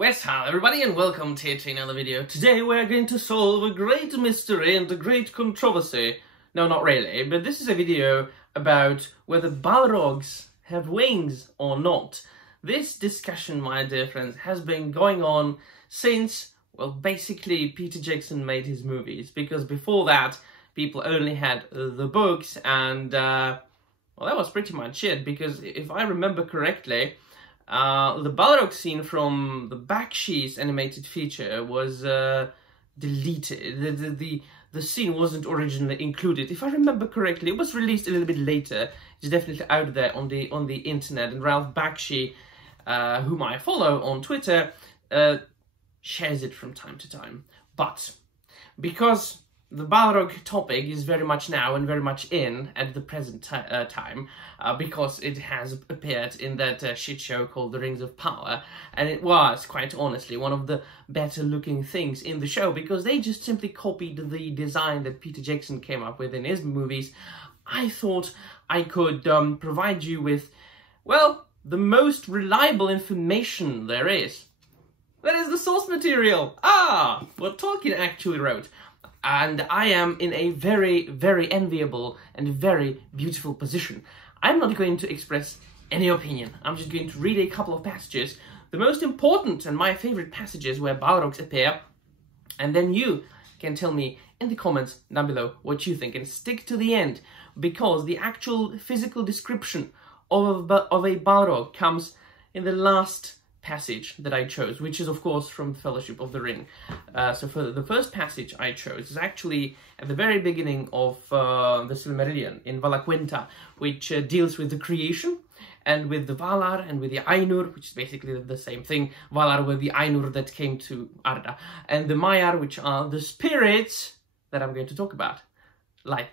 Wes, hello everybody and welcome to another video. Today we're going to solve a great mystery and a great controversy. No, not really, but this is a video about whether Balrogs have wings or not. This discussion, my dear friends, has been going on since, well, basically Peter Jackson made his movies, because before that people only had the books and, well, that was pretty much it, because if I remember correctly, the Balrog scene from the Bakshi's animated feature was deleted. The scene wasn't originally included. If I remember correctly, it was released a little bit later. It's definitely out there on the internet. And Ralph Bakshi, whom I follow on Twitter, shares it from time to time. But because the Balrog topic is very much now and very much in at the present time, because it has appeared in that shit show called The Rings of Power, and it was, quite honestly, one of the better looking things in the show, because they just simply copied the design that Peter Jackson came up with in his movies. I thought I could provide you with, well, the most reliable information there is. That is the source material! What Tolkien actually wrote. And I am in a very, very enviable and very beautiful position. I'm not going to express any opinion. I'm just going to read a couple of passages, the most important and my favorite passages where Balrogs appear, and then you can tell me in the comments down below what you think, and stick to the end, because the actual physical description of a Balrog comes in the last passage that I chose, which is of course from Fellowship of the Ring. So for the first passage I chose is actually at the very beginning of the Silmarillion in Valaquenta, which deals with the creation and with the Valar and with the Ainur, which is basically the same thing. Valar were the Ainur that came to Arda, and the Maiar, which are the spirits that I'm going to talk about, like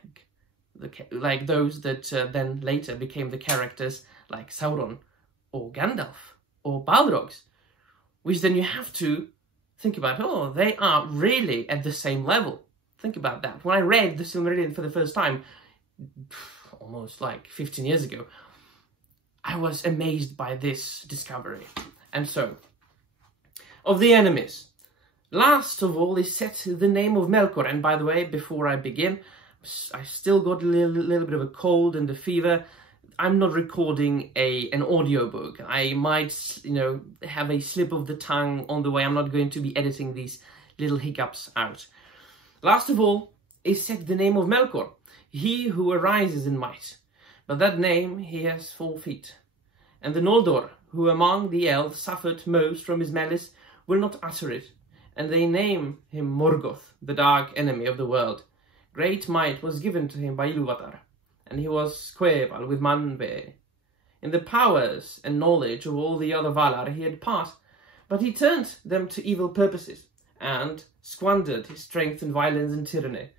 those that then later became the characters like Sauron or Gandalf or Balrogs, which then you have to think about, oh, they are really at the same level. Think about that. When I read the Silmarillion for the first time, almost like 15 years ago, I was amazed by this discovery. And so, of the enemies, last of all is set the name of Melkor. And by the way, before I begin, I still got a little bit of a cold and a fever. I'm not recording an audiobook. I might, have a slip of the tongue on the way. I'm not going to be editing these little hiccups out. Last of all is set the name of Melkor, he who arises in might. But that name he has 4 feet. And the Noldor, who among the elves suffered most from his malice, will not utter it. And they name him Morgoth, the dark enemy of the world. Great might was given to him by Ilúvatar, and he was Squeval with Manwe. In the powers and knowledge of all the other Valar he had part, but he turned them to evil purposes, and squandered his strength in violence and tyranny.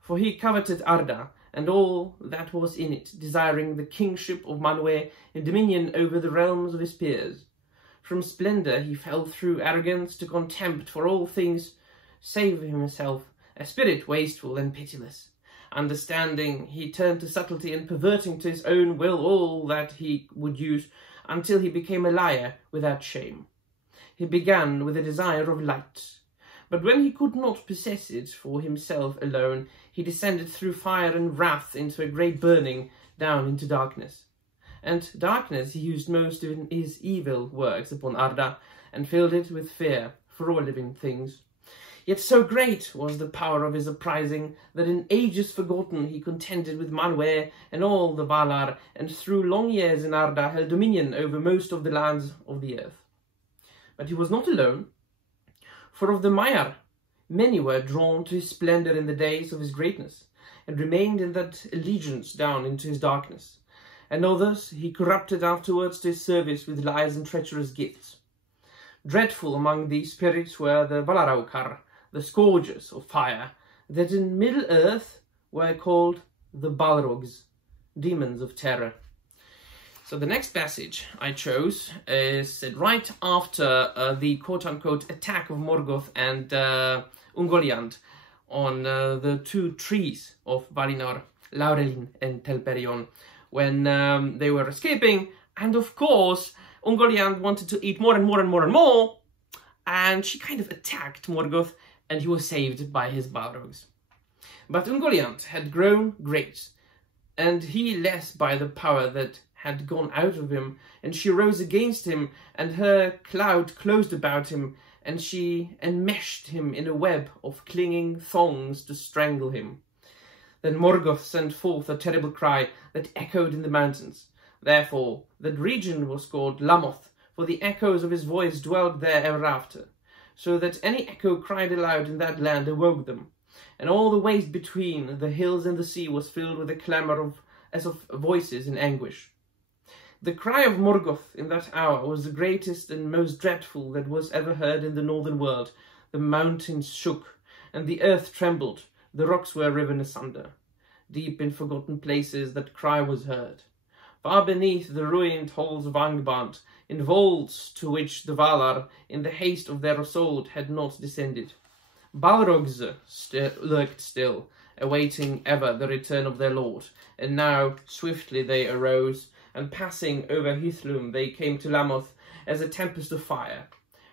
For he coveted Arda, and all that was in it, desiring the kingship of Manwe and dominion over the realms of his peers. From splendour he fell through arrogance to contempt for all things, save himself, a spirit wasteful and pitiless. Understanding, he turned to subtlety, and perverting to his own will all that he would use, until he became a liar without shame. He began with a desire of light, but when he could not possess it for himself alone, he descended through fire and wrath into a great burning down into darkness. And darkness he used most in his evil works upon Arda, and filled it with fear for all living things. Yet so great was the power of his uprising, that in ages forgotten he contended with Manwe and all the Valar, and through long years in Arda held dominion over most of the lands of the earth. But he was not alone, for of the Maiar many were drawn to his splendour in the days of his greatness, and remained in that allegiance down into his darkness, and others he corrupted afterwards to his service with lies and treacherous gifts. Dreadful among these spirits were the Valaraukar, the scourgers of fire, that in Middle-earth were called the Balrogs, demons of terror. So the next passage I chose is right after the quote-unquote attack of Morgoth and Ungoliant on the 2 trees of Valinor, Laurelin and Telperion, when they were escaping, and of course Ungoliant wanted to eat more and more and more and more, and she kind of attacked Morgoth, and he was saved by his Balrogs. But Ungoliant had grown great, and he less by the power that had gone out of him, and she rose against him, and her cloud closed about him, and she enmeshed him in a web of clinging thongs to strangle him. Then Morgoth sent forth a terrible cry that echoed in the mountains. Therefore that region was called Lamoth, for the echoes of his voice dwelt there ever after, so that any echo cried aloud in that land awoke them. And all the waste between the hills and the sea was filled with a clamour as of voices in anguish. The cry of Morgoth in that hour was the greatest and most dreadful that was ever heard in the northern world. The mountains shook, and the earth trembled, the rocks were riven asunder. Deep in forgotten places that cry was heard. Far beneath the ruined halls of Angband, in vaults to which the Valar, in the haste of their assault, had not descended. Balrogs lurked still, awaiting ever the return of their lord, and now swiftly they arose, and passing over Hithlum they came to Lamoth as a tempest of fire.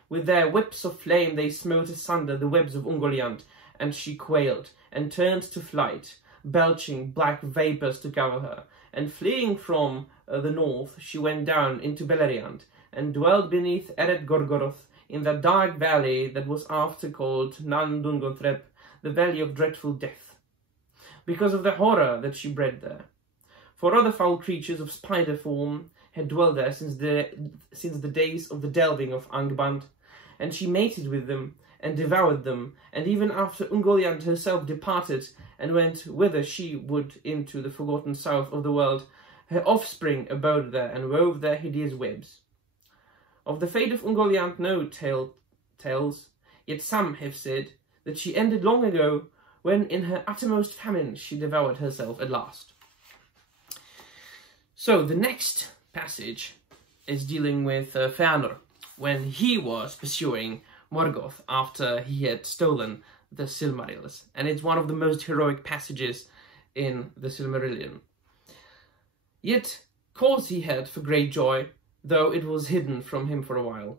With their whips of flame they smote asunder the webs of Ungoliant, and she quailed, and turned to flight, belching black vapours to cover her, and fleeing from the north she went down into Beleriand, and dwelt beneath Eret Gorgoroth, in that dark valley that was after called Nan Dungothrep, the Valley of Dreadful Death, because of the horror that she bred there. For other foul creatures of spider form had dwelt there since the days of the delving of Angband, and she mated with them, and devoured them, and even after Ungoliant herself departed, and went whither she would into the forgotten south of the world, her offspring abode there, and wove their hideous webs. Of the fate of Ungoliant no tales, yet some have said that she ended long ago, when in her uttermost famine she devoured herself at last. So the next passage is dealing with Fëanor, when he was pursuing Morgoth after he had stolen the Silmarils, and it's one of the most heroic passages in the Silmarillion. Yet cause he had for great joy, though it was hidden from him for a while.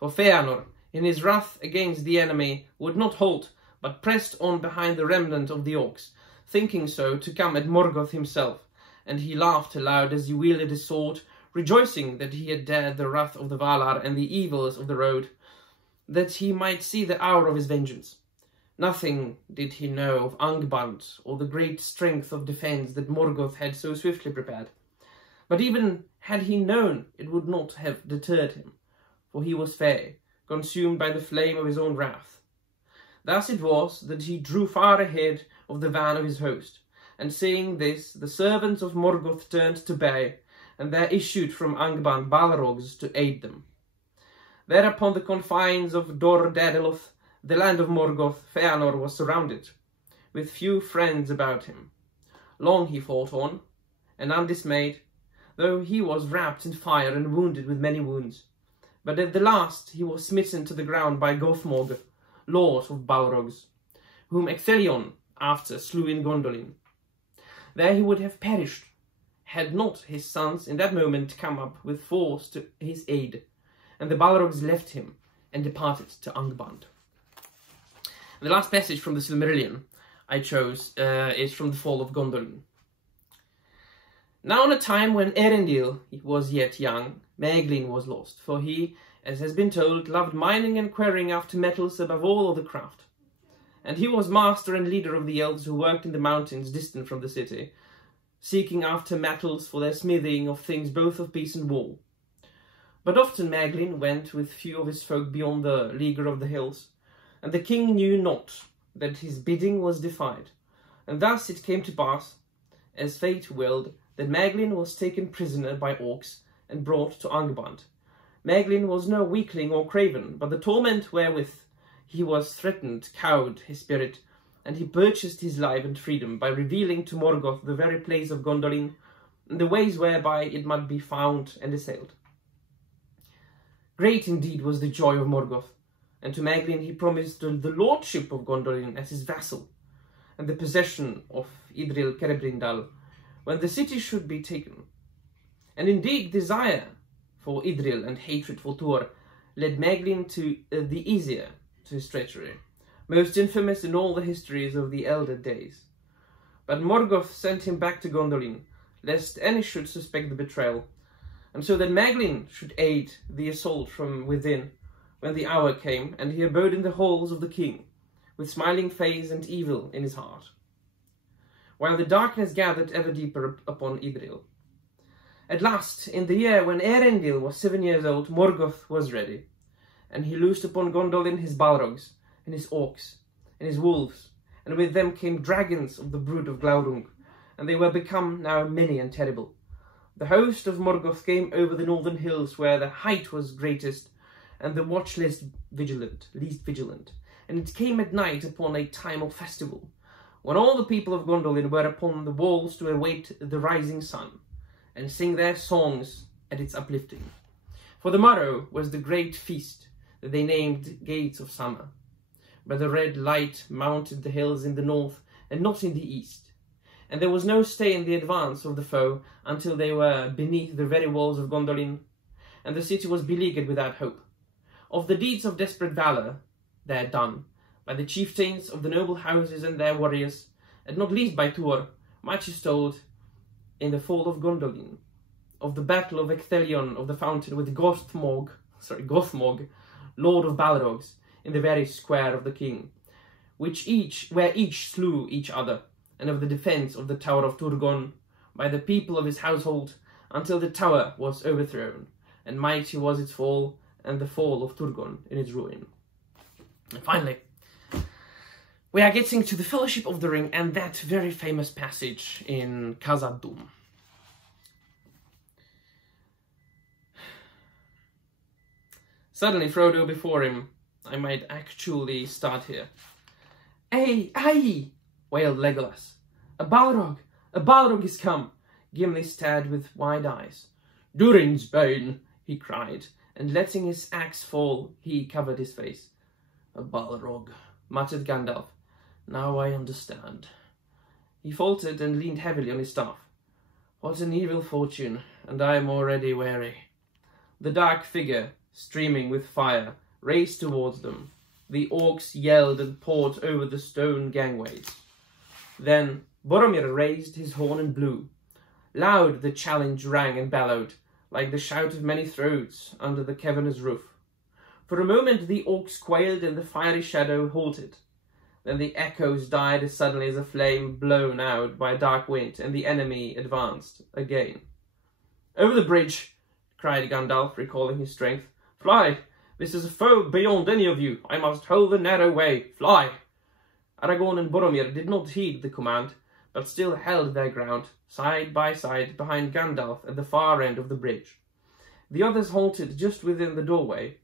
For Fëanor, in his wrath against the enemy, would not halt, but pressed on behind the remnant of the orcs, thinking so to come at Morgoth himself, and he laughed aloud as he wielded his sword, rejoicing that he had dared the wrath of the Valar and the evils of the road, that he might see the hour of his vengeance. Nothing did he know of Angband, or the great strength of defence that Morgoth had so swiftly prepared. But even had he known, it would not have deterred him, for he was fair, consumed by the flame of his own wrath. Thus it was that he drew far ahead of the van of his host, and seeing this, the servants of Morgoth turned to bay, and there issued from Angband Balrogs to aid them. There upon the confines of Dor Daedaloth, the land of Morgoth, Fëanor was surrounded, with few friends about him. Long he fought on, and undismayed, though he was wrapped in fire and wounded with many wounds. But at the last he was smitten to the ground by Gothmog, lord of Balrogs, whom Ecthelion after slew in Gondolin. There he would have perished, had not his sons in that moment come up with force to his aid, and the Balrogs left him and departed to Angband. The last passage from the Silmarillion I chose is from the fall of Gondolin. Now in a time when Erendil was yet young, Maeglin was lost, for he, as has been told, loved mining and quarrying after metals above all other craft. And he was master and leader of the elves who worked in the mountains distant from the city, seeking after metals for their smithing of things both of peace and war. But often Maeglin went with few of his folk beyond the leaguer of the hills, and the king knew not that his bidding was defied. And thus it came to pass, as fate willed, that Maeglin was taken prisoner by orcs and brought to Angband. Maeglin was no weakling or craven, but the torment wherewith he was threatened cowed his spirit, and he purchased his life and freedom by revealing to Morgoth the very place of Gondolin, and the ways whereby it might be found and assailed. Great indeed was the joy of Morgoth, and to Maeglin he promised the lordship of Gondolin as his vassal, and the possession of Idril Cerebrindal, when the city should be taken. And indeed desire for Idril and hatred for Tuor led Maeglin to the Easier to his treachery, most infamous in all the histories of the elder days. But Morgoth sent him back to Gondolin, lest any should suspect the betrayal, and so that Maeglin should aid the assault from within when the hour came, and he abode in the halls of the king, with smiling face and evil in his heart, while the darkness gathered ever deeper upon Idril. At last, in the year when Erendil was 7 years old, Morgoth was ready, and he loosed upon Gondolin his Balrogs, and his orcs, and his wolves, and with them came dragons of the brood of Glaurung, and they were become now many and terrible. The host of Morgoth came over the northern hills where the height was greatest, and the watch least vigilant, and it came at night upon a time of festival, when all the people of Gondolin were upon the walls to await the rising sun, and sing their songs at its uplifting. For the morrow was the great feast that they named Gates of Summer. But the red light mounted the hills in the north, and not in the east, and there was no stay in the advance of the foe until they were beneath the very walls of Gondolin, and the city was beleaguered without hope. Of the deeds of desperate valour there done, by the chieftains of the noble houses and their warriors, and not least by Tuor, much is told in the fall of Gondolin, of the battle of Ecthelion of the Fountain with Gothmog, Lord of Balrogs, in the very square of the king, where each slew each other, and of the defence of the Tower of Turgon by the people of his household, until the tower was overthrown, and mighty was its fall, and the fall of Turgon in its ruin. And finally, we are getting to the Fellowship of the Ring and that very famous passage in Khazad-dûm. Suddenly Frodo before him, I might actually start here. Aye, wailed Legolas. A Balrog is come. Gimli stared with wide eyes. Durin's bane, he cried, and letting his axe fall, he covered his face. A Balrog, muttered Gandalf. Now I understand. He faltered and leaned heavily on his staff. What an evil fortune, and I am already weary. The dark figure, streaming with fire, raced towards them. The orcs yelled and poured over the stone gangways. Then Boromir raised his horn and blew. Loud the challenge rang and bellowed, like the shout of many throats under the cavernous roof. For a moment the orcs quailed and the fiery shadow halted. Then the echoes died as suddenly as a flame blown out by a dark wind, and the enemy advanced again. Over the bridge, cried Gandalf, recalling his strength. Fly! This is a foe beyond any of you. I must hold the narrow way. Fly! Aragorn and Boromir did not heed the command, but still held their ground, side by side, behind Gandalf at the far end of the bridge. The others halted just within the doorway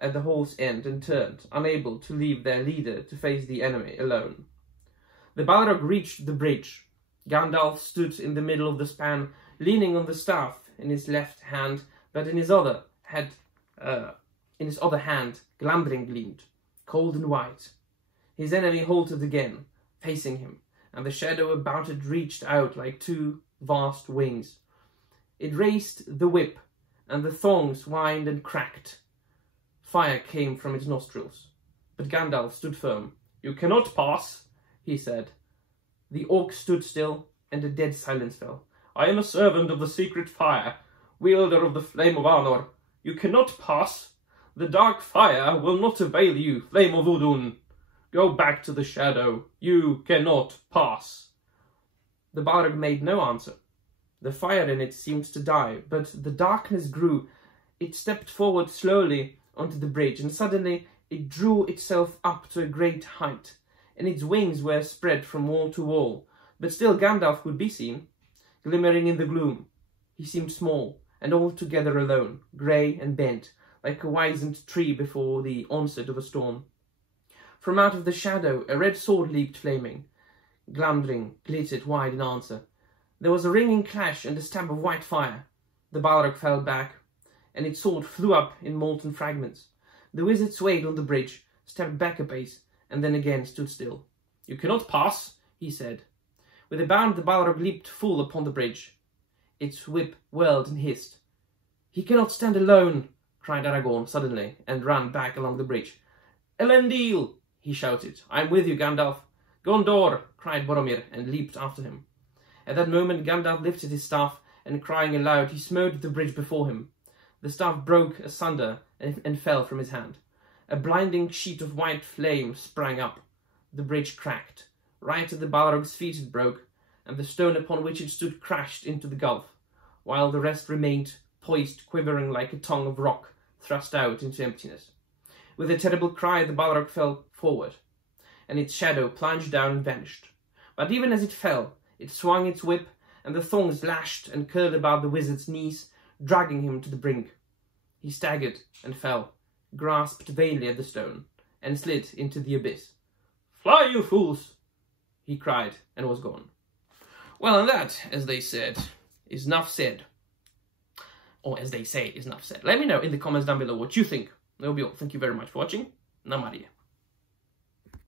at the hall's end and turned, unable to leave their leader to face the enemy alone. The Balrog reached the bridge. Gandalf stood in the middle of the span, leaning on the staff in his left hand, but in his other hand, Glamdring gleamed, cold and white. His enemy halted again, facing him, and the shadow about it reached out like two vast wings. It raised the whip, and the thongs whined and cracked. Fire came from its nostrils, but Gandalf stood firm. You cannot pass, he said. The orc stood still, and a dead silence fell. I am a servant of the secret fire, wielder of the flame of Arnor. You cannot pass. The dark fire will not avail you, flame of Udun. Go back to the shadow. You cannot pass. The Balrog made no answer. The fire in it seemed to die, but the darkness grew. It stepped forward slowly onto the bridge, and suddenly it drew itself up to a great height, and its wings were spread from wall to wall. But still Gandalf could be seen, glimmering in the gloom. He seemed small, and altogether alone, grey and bent, like a wizened tree before the onset of a storm. From out of the shadow a red sword leaped flaming. Glamdring glittered wide in answer. There was a ringing clash and a stab of white fire. The Balrog fell back, and its sword flew up in molten fragments. The wizard swayed on the bridge, stepped back a pace, and then again stood still. You cannot pass, he said. With a bound the Balrog leaped full upon the bridge. Its whip whirled and hissed. He cannot stand alone, cried Aragorn suddenly, and ran back along the bridge. "Elendil!" he shouted. "I'm with you, Gandalf." "Gondor!" cried Boromir, and leaped after him. At that moment Gandalf lifted his staff, and crying aloud, he smote the bridge before him. The staff broke asunder and fell from his hand. A blinding sheet of white flame sprang up. The bridge cracked. Right at the Balrog's feet it broke, and the stone upon which it stood crashed into the gulf, while the rest remained poised, quivering like a tongue of rock thrust out into emptiness. With a terrible cry, the Balrog fell forward, and its shadow plunged down and vanished. But even as it fell, it swung its whip, and the thongs lashed and curled about the wizard's knees, dragging him to the brink. He staggered and fell, grasped vainly at the stone, and slid into the abyss. "Fly, you fools!" he cried, and was gone. Well, and that, as they said, is enough said. Or as they say, is enough said. Let me know in the comments down below what you think. That'll be all. Thank you very much for watching. Namaste.